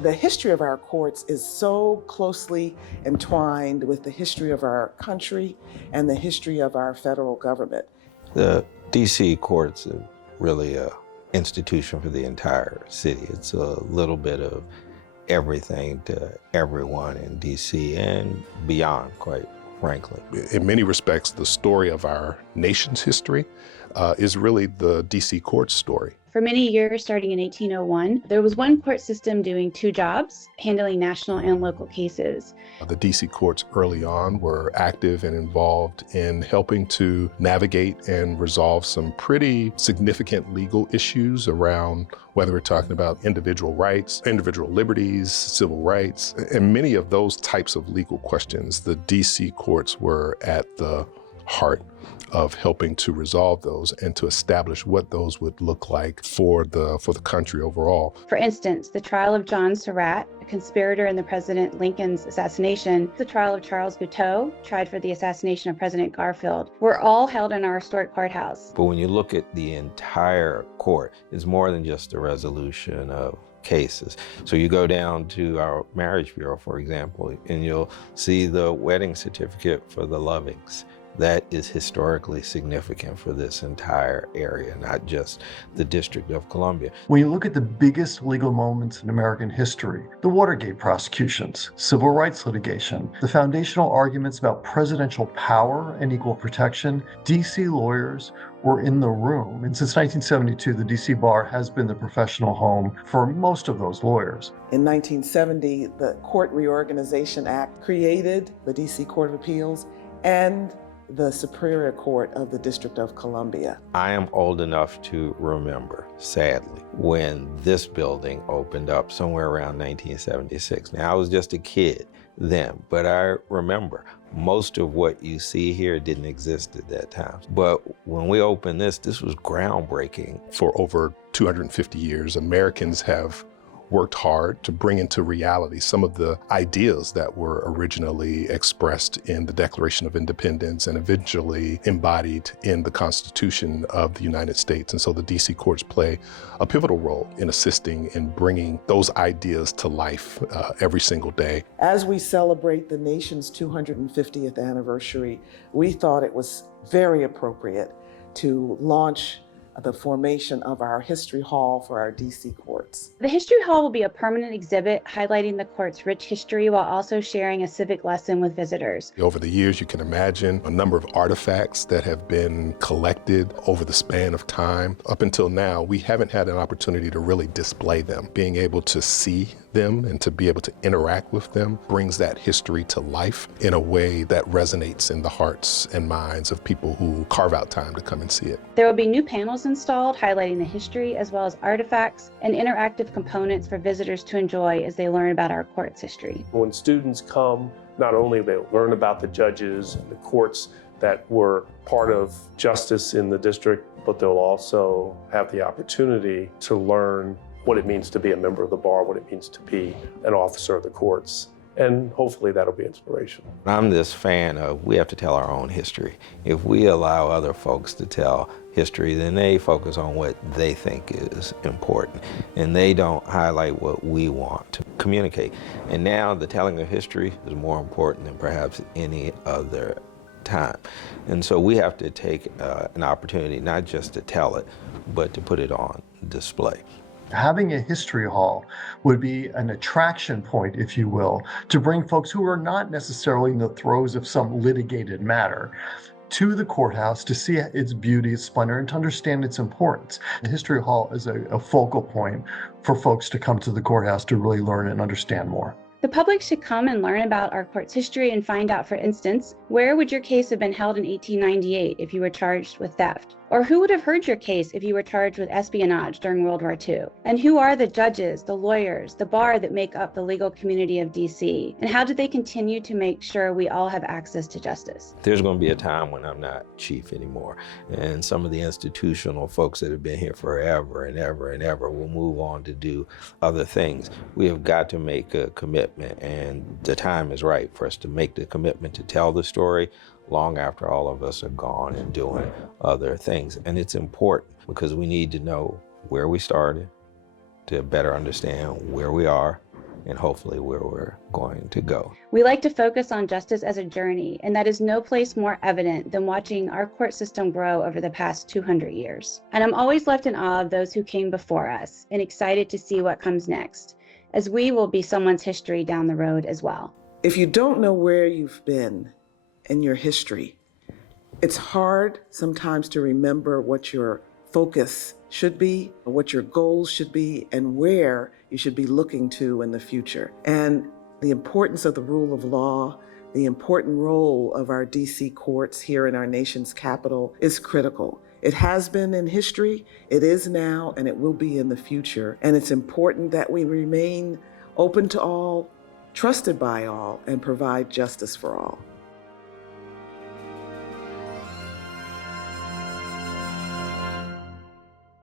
The history of our courts is so closely entwined with the history of our country and the history of our federal government. The DC courts are really an institution for the entire city. It's a little bit of everything to everyone in DC and beyond, quite frankly. In many respects, the story of our nation's history is really the DC court story. For many years, starting in 1801, there was one court system doing two jobs, handling national and local cases. The DC courts early on were active and involved in helping to navigate and resolve some pretty significant legal issues around whether we're talking about individual rights, individual liberties, civil rights, and many of those types of legal questions. The DC courts were at the heart of helping to resolve those and to establish what those would look like for the country overall. For instance, the trial of John Surratt, a conspirator in the President Lincoln's assassination, the trial of Charles Guiteau, tried for the assassination of President Garfield, were all held in our historic courthouse. But when you look at the entire court, it's more than just the resolution of cases. So you go down to our marriage bureau, for example, and you'll see the wedding certificate for the Lovings. That is historically significant for this entire area, not just the District of Columbia. When you look at the biggest legal moments in American history, the Watergate prosecutions, civil rights litigation, the foundational arguments about presidential power and equal protection, DC lawyers were in the room. And since 1972, the DC Bar has been the professional home for most of those lawyers. In 1970, the Court Reorganization Act created the DC Court of Appeals and the Superior Court of the District of Columbia. I am old enough to remember, sadly, when this building opened up somewhere around 1976. Now, I was just a kid then, but I remember most of what you see here didn't exist at that time. But when we opened this was groundbreaking. For over 250 years, Americans have worked hard to bring into reality some of the ideas that were originally expressed in the Declaration of Independence and eventually embodied in the Constitution of the United States. And so the DC courts play a pivotal role in assisting in bringing those ideas to life every single day. As we celebrate the nation's 250th anniversary, we thought it was very appropriate to launch the formation of our History Hall for our DC courts. The History Hall will be a permanent exhibit highlighting the court's rich history while also sharing a civic lesson with visitors. Over the years, you can imagine a number of artifacts that have been collected over the span of time. Up until now, we haven't had an opportunity to really display them. Being able to see them and to be able to interact with them brings that history to life in a way that resonates in the hearts and minds of people who carve out time to come and see it. There will be new panels installed highlighting the history as well as artifacts and interactive components for visitors to enjoy as they learn about our court's history. When students come, not only they'll learn about the judges and the courts that were part of justice in the district, but they'll also have the opportunity to learn what it means to be a member of the bar, what it means to be an officer of the courts. And hopefully that'll be inspirational. I'm this fan of we have to tell our own history. If we allow other folks to tell history, then they focus on what they think is important, and they don't highlight what we want to communicate. And now the telling of history is more important than perhaps any other time. And so we have to take an opportunity not just to tell it, but to put it on display. Having a history hall would be an attraction point, if you will, to bring folks who are not necessarily in the throes of some litigated matter to the courthouse to see its beauty, its splendor, and to understand its importance. The History Hall is a focal point for folks to come to the courthouse to really learn and understand more. The public should come and learn about our court's history and find out, for instance, where would your case have been held in 1898 if you were charged with theft? Or who would have heard your case if you were charged with espionage during World War II? And who are the judges, the lawyers, the bar that make up the legal community of DC? And how do they continue to make sure we all have access to justice? There's going to be a time when I'm not chief anymore. And some of the institutional folks that have been here forever and ever and ever will move on to do other things. We have got to make a commitment, and the time is right for us to make the commitment to tell the story long after all of us are gone and doing other things. And it's important because we need to know where we started to better understand where we are and hopefully where we're going to go. We like to focus on justice as a journey, and that is no place more evident than watching our court system grow over the past 200 years. And I'm always left in awe of those who came before us and excited to see what comes next, as we will be someone's history down the road as well. If you don't know where you've been in your history, it's hard sometimes to remember what your focus should be, what your goals should be, and where you should be looking to in the future. And the importance of the rule of law, the important role of our DC courts here in our nation's capital is critical. It has been in history, it is now, and it will be in the future. And it's important that we remain open to all, trusted by all, and provide justice for all.